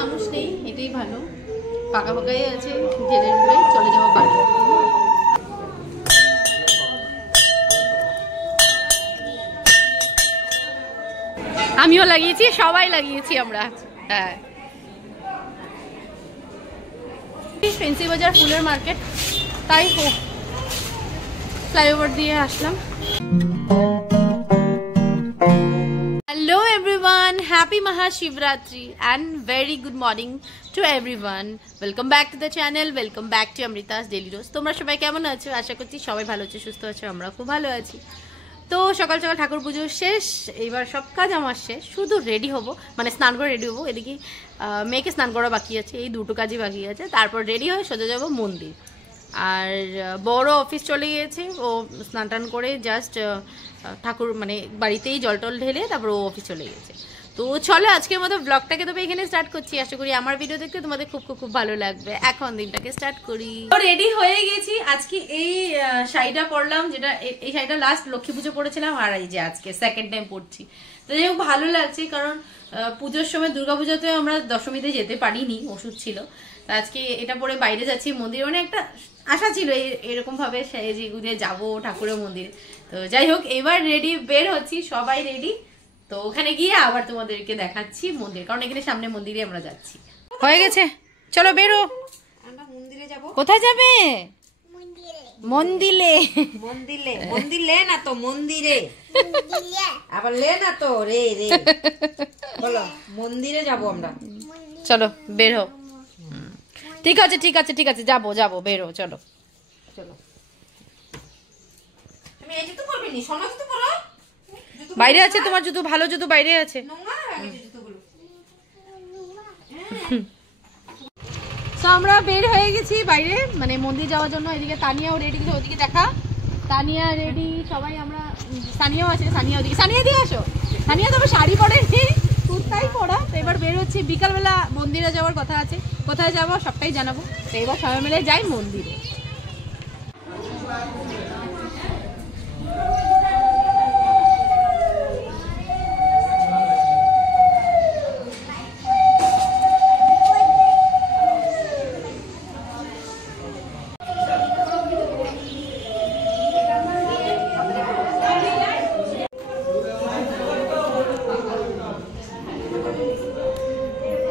মানুষ নেই, এটাই ভালো। ফাঁকা ফাঁকাই আছে, জেলে চলে যাবো বাড়ি। আমিও লাগিয়েছি, সবাই লাগিয়েছি আমরা। হ্যাঁ, ফেন্সি বাজার ফুলের মার্কেট, তাই ফ্লাইওভার দিয়ে আসলাম। Hello everyone, happy Mahashivratri and very good morning to everyone. Welcome back to the channel, welcome back to Amrita's Daily Dose. তোমরা সবাই কেমন আছো? আশা করছি সবাই ভালো আছো, সুস্থ আছো, আমরা খুব ভালো আছি। তো সকাল সকাল ঠাকুর পুজো শেষ, এবার সব কাজ আমার শেষ, শুধু রেডি হব, মানে স্নান করে রেডি হবো। এদিকে মেয়েকে স্নান করা বাকি আছে, এই দুটো কাজই বাকি আছে। তারপর রেডি হয়ে সোজা যাবো মন্দির। আর বড় অফিস চলে গিয়েছে, ও স্নান টান করে জাস্ট ঠাকুর মানে বাড়িতেই জল টল ঢেলে তারপর ও অফিস চলে গেছে। তো চলো আজকের মতো ব্লগটাকে তবে এখানে স্টার্ট করছি। আশা করি আমার ভিডিও দেখতে তোমাদের খুব খুব খুব ভালো লাগবে। এখন দিনটাকে স্টার্ট করি। রেডি হয়ে গেছি, আজকে এই শাড়িটা পরলাম, যেটা এই শাড়িটা লাস্ট লক্ষ্মী পুজো পরেছিলাম, আর এই যে আজকে সেকেন্ড টাইম পরছি। তো যাই হোক ভালো লাগছে, কারণ পুজোর সময় দুর্গাপুজোতে আমরা দশমীতে যেতে পারিনি, ওষুধ ছিল। আজকে এটা পরে বাইরে যাচ্ছি মন্দিরে, মানে একটা আশা ছিল এরকম ভাবে সেজে গুজে যাবো ঠাকুরের মন্দির। তো যাই হোক এবার রেডি বের হচ্ছি, সবাই রেডি। তো ওখানে গিয়ে আবার তোমাদেরকে দেখাচ্ছি মন্দির, কারণ এখানে সামনে মন্দিরে আমরা যাচ্ছি। হয়ে গেছে, চলো বেরো। আমরা মন্দিরে যাব। কোথায় যাবে? মন্দিরে। মন্দিরে, মন্দিরে না তো মন্দিরে, আবার লে না তো রে রে, বলো মন্দিরে যাব আমরা। চলো বের হো। ঠিক আছে ঠিক আছে ঠিক আছে, যাবো যাবো, বেরো চলো চলো। তুমি এই জুতো পরবি নি? সোনা জুতো পরো। বাইরে আছে তোমার জুতো, ভালো জুতো বাইরে আছে। নোংরা হয়ে গেছে জুতোগুলো। তো আমরা বের হয়ে গেছি বাইরে, মানে মন্দির যাওয়ার জন্য। এদিকে তানিয়াও রেডি, ওদিকে দেখা তানিয়া রেডি, সবাই আমরা। সানিয়াও আছে, সানিয়া ওদিকে। সানিয়া দিয়ে আসো। সানিয়া তবে শাড়ি পরেনি, কুর্তাই পরা। তো এবার বের হচ্ছি, বিকালবেলা মন্দিরে যাওয়ার কথা আছে। কোথায় যাবো সবটাই জানাবো। তো এবার সবাই মিলে যাই মন্দিরে।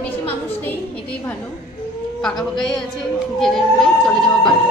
বেশি মানুষ নেই, এটাই ভালো। ফাঁকা ফাঁকাই আছে, জেলে চলে যাবো বাড়ি।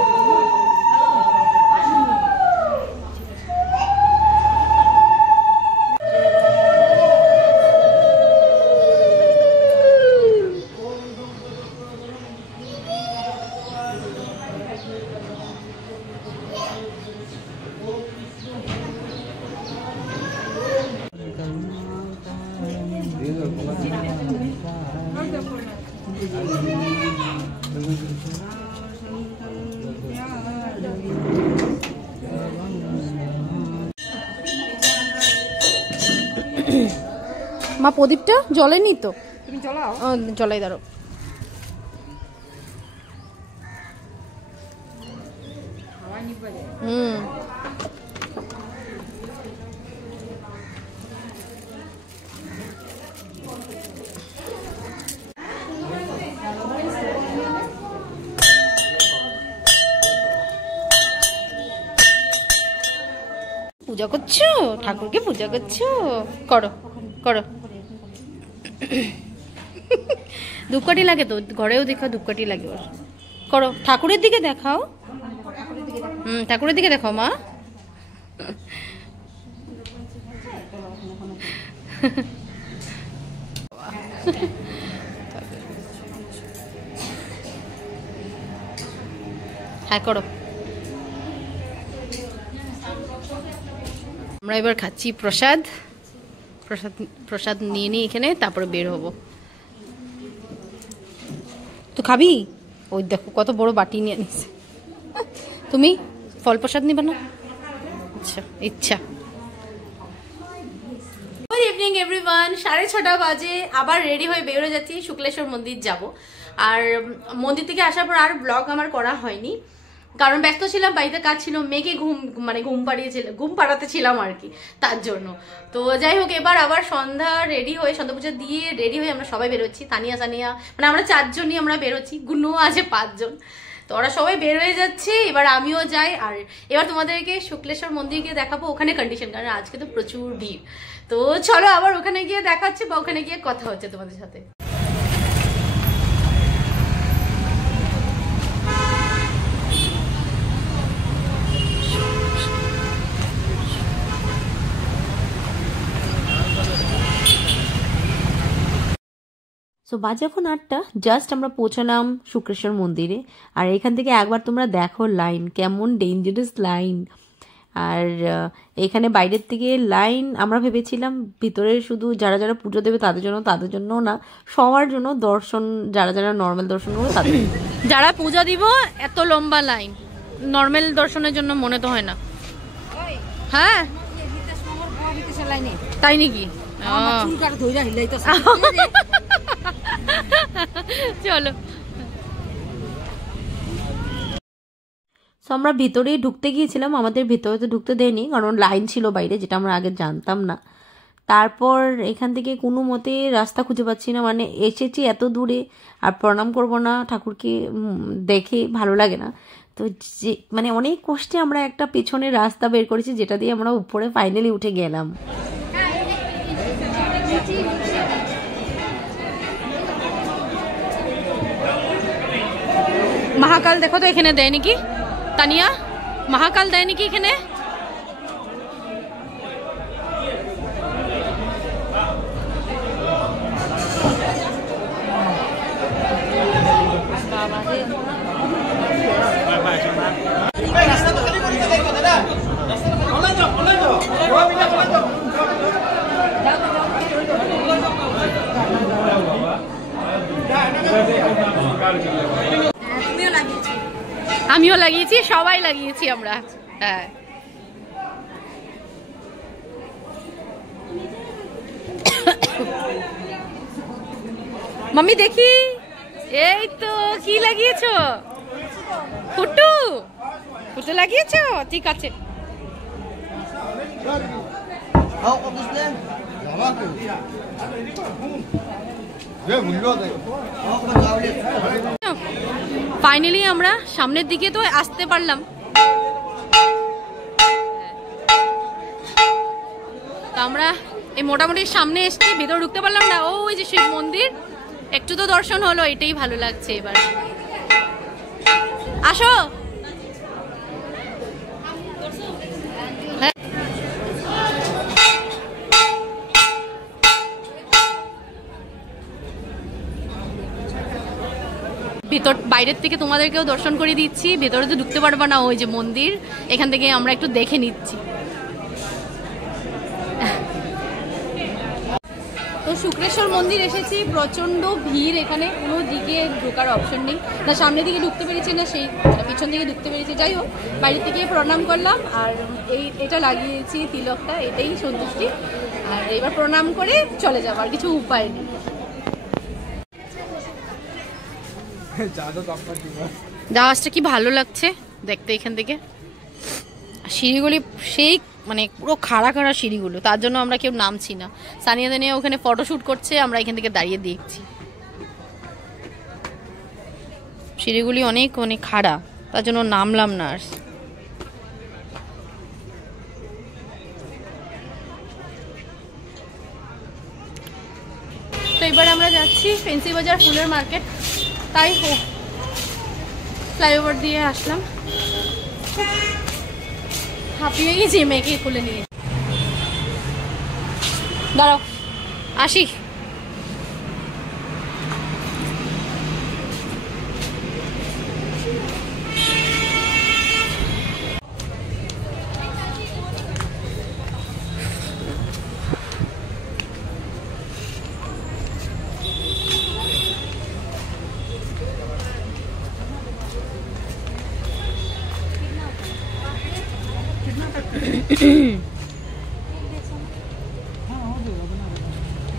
মা প্রদীপটা জ্বলেনি তো? তুমি জ্বলাও। জ্বলাই দাঁড়ো। পূজা করছো ঠাকুরকে? পূজা করছো? করো করো। ধূপকাঠি লাগে তো, ঘরেও দেখাও ধূপকাঠি লাগে। করো, ঠাকুরের দিকে দেখাও। ঠাকুরের দিকে দেখাও মা। হ্যাঁ করো। আমরা এবার খাচ্ছি প্রসাদ। প্রসাদ প্রসাদ নিয়ে নিই এখানে, তারপরে বের হবো। তো খাবি? ওই দেখো কত বড় বাটি নিয়ে নিচ্ছে। তুমি ফল প্রসাদ নিবে না? আচ্ছা, ইচ্ছা। গুড ইভিনিং এভরিওয়ান, 6:30 বাজে। আবার রেডি হয়ে বেরোয় যাচ্ছি, শুক্লেশ্বর মন্দির যাব। আর মন্দির থেকে আসার পর আর ব্লগ আমার করা হয়নি। কারণ ব্যস্ত ছিলাম, বাড়িতে কাজ ছিল, মেয়েকে ঘুম পাড়াতে ছিলাম আর কি, তার জন্য। তো যাই হোক, এবার আবার সন্ধ্যা পুজো দিয়ে রেডি হয়ে আমরা সবাই বেরোচ্ছি। তানিয়া মানে আমরা 4 জনই আমরা বেরোচ্ছি, গুনুও আছে 5 জন। তো ওরা সবাই বের হয়ে যাচ্ছে, এবার আমিও যাই। আর এবার তোমাদেরকে শুক্লেশ্বর মন্দির গিয়ে দেখাবো, ওখানে কন্ডিশন, কারণ আজকে তো প্রচুর ভিড়। তো চলো আবার ওখানে গিয়ে দেখা হচ্ছে, বা ওখানে গিয়ে কথা হচ্ছে তোমাদের সাথে। সো বাজে এখন 8টা, জাস্ট আমরা পৌঁছলাম শুক্রেশ্বর মন্দিরে। আর এখান থেকে একবার তোমরা দেখো লাইন, কেমন ডেঞ্জারাস লাইন। আর এখানে বাইরের থেকে লাইন, আমরা ভেবেছিলাম ভিতরে শুধু যারা যারা পুজো দেবে তাদের জন্য না, সবার জন্য, দর্শন যারা নর্মাল দর্শন করবে তাদের। যারা পূজা দিব এত লম্বা লাইন, নর্মাল দর্শনের জন্য মনে তো হয় না। হ্যাঁ তাই নাকি? চলো আমরা ভিতরেই ঢুকতে গিয়েছিলাম, আমাদের ভিতরে তো ঢুকতে দেয়নি, কারণ লাইন ছিল বাইরে, যেটা আমরা আগে জানতাম না। তারপর এখান থেকে কোনো মতে রাস্তা খুঁজে পাচ্ছি না, মানে এসেছি এত দূরে, আর প্রণাম করব না ঠাকুরকে দেখে ভালো লাগে না। তো যে মানে অনেক কষ্টে আমরা একটা পেছনের রাস্তা বের করেছি, যেটা দিয়ে আমরা উপরে ফাইনালি উঠে গেলাম। মহাকাল দেখো তো এখানে দেয় নাকি? তানিয়া, মহাকাল দেয় নাকি এখানে? আমিও লাগিয়েছি, সবাই লাগিয়েছি আমরা। হ্যাঁ মাম্মি দেখি, এই তো কি লাগিয়েছো? ফুটু লাগিয়েছো, ঠিক আছে। ফাইনালি আমরা সামনের দিকে তো আসতে পারলাম। তো আমরা এই মোটামুটি সামনে এসছি, ভেতরে ঢুকতে পারলাম না। ওই যে শিব মন্দির, একটু তো দর্শন হলো, এটাই ভালো লাগছে। এবার আসো। ভিতর বাইরের থেকে তোমাদেরকেও দর্শন করে দিচ্ছি, ভেতরে তো ঢুকতে পারবো না, ওই যে মন্দির, এখান থেকে আমরা একটু দেখে নিচ্ছি। তো শুক্রেশ্বর মন্দির এসেছি, প্রচন্ড ভিড়, এখানে কোনো দিকে ঢোকার অপশন নেই, না সামনের দিকে ঢুকতে পেরেছি না সেই পিছন দিকে ঢুকতে পেরেছি। যাই হোক, বাইরে থেকে প্রণাম করলাম, আর এটা লাগিয়েছি তিলকটা, এটাই সন্তুষ্টি। আর এবার প্রণাম করে চলে যাবো, আর কিছু উপায় নেই। জাহাজটা কি ভালো লাগছে দেখতে এখান থেকে, সিঁড়িগুলি সেই মানে পুরো খাড়া খাড়া সিঁড়িগুলো, তার জন্য আমরা কেউ নামছি না। সানিয়া দানিয়া ওখানে ফটোশুট করছে, আমরা এখান থেকে দাঁড়িয়ে দেখছি। সিঁড়িগুলি অনেক অনেক খাড়া, তার জন্য নামলাম না আর। তো এবার আমরা যাচ্ছি ফেন্সি বাজার ফুলের মার্কেট, তাই ফ্লাইওভার দিয়ে আসলাম, হাঁপিয়ে গেছি, মেয়েকে খুলে নিয়ে। দাঁড়াও আসি।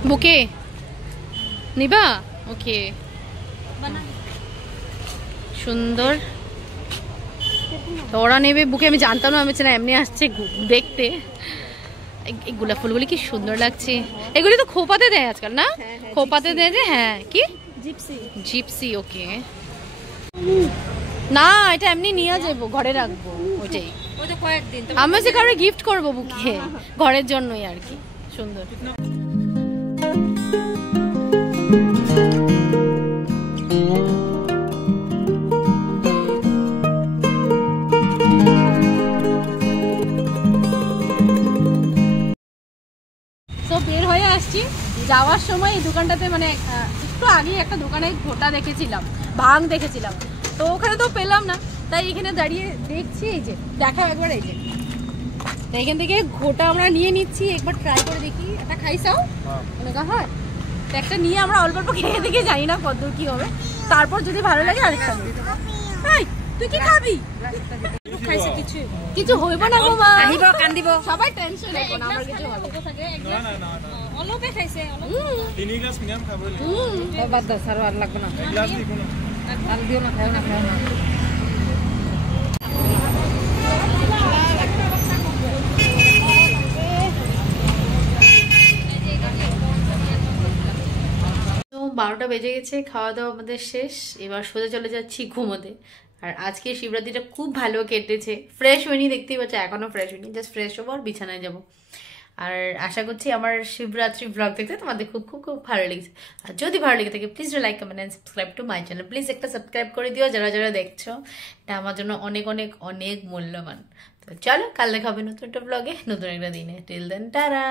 বুকে নিবা? ওকে, সুন্দর। তো ওরা নেবে বুকে, আমি জানতাম না, আমি না এমনি আসছে দেখতে। এই গোলাপ ফুলগুলি কি সুন্দর লাগছে। এগুলি তো খোপাতে দেয় আজকাল না? খোপাতে দেয় যে, হ্যাঁ কি জিপসি। ওকে, না এটা এমনি নিয়ে যাবো, ঘরে রাখবো ওইটাই। আমি সে কারো গিফট করবো বুকে, ঘরের জন্যই আর কি। সুন্দর। বের হয়ে আসছি, যাওয়ার সময় এই দোকানটাতে মানে একটু আগে একটা দোকানে ঘোটা দেখেছিলাম, ভাং দেখেছিলাম, তো ওখানে তো পেলাম না, তাই এখানে দাঁড়িয়ে দেখছি। এই যে দেখা একবার, এই যে তাই এখান থেকে ঘোটা আমরা নিয়ে নিচ্ছি, একবার ট্রাই করে দেখি। একটা খাইছাও ওনাকা হয় তো একটা নিয়ে আমরা অল্প অল্প খেয়ে দেখে, জানি না কতদূর কি হবে, তারপর যদি ভালো লাগে আরেকটা। তুই কি খাবি? কিছু হইব না গো মা, আহিব কান্দিব, সবাই টেনশন হইব না, আমার কিছু হবে না। অলপে খাইছে, 3 গ্লাস মিনিমাম খাবো। বাদ দাও, সার আর লাগবে না, এক গ্লাস দিও না, আর দিও না, খাও না। তো 12টা বেজে গেছে, খাওয়া দাওয়া আমাদের শেষ, এবার সোজা চলে যাচ্ছি ঘুমোতে। আর আজকে শিবরাত্রিটা খুব ভালো কেটেছে, ফ্রেশ হয়নি, দেখতেই পাচ্ছি এখনও ফ্রেশ হয়নি, জাস্ট ফ্রেশ হবো আর বিছানায় যাবো। আর আশা করছি আমার শিবরাত্রি ব্লগ দেখতে তোমাদের খুব খুব খুব ভালো লেগেছে। আর যদি ভালো লেগে থাকে please like comment and subscribe to my channel. Please একটা সাবস্ক্রাইব করে দিও যারা যারা দেখছো, এটা আমার জন্য অনেক অনেক অনেক মূল্যবান। তো চলো, কাল দেখা হবে নতুন একটা ব্লগে, নতুন একটা দিনে। Till then, tata.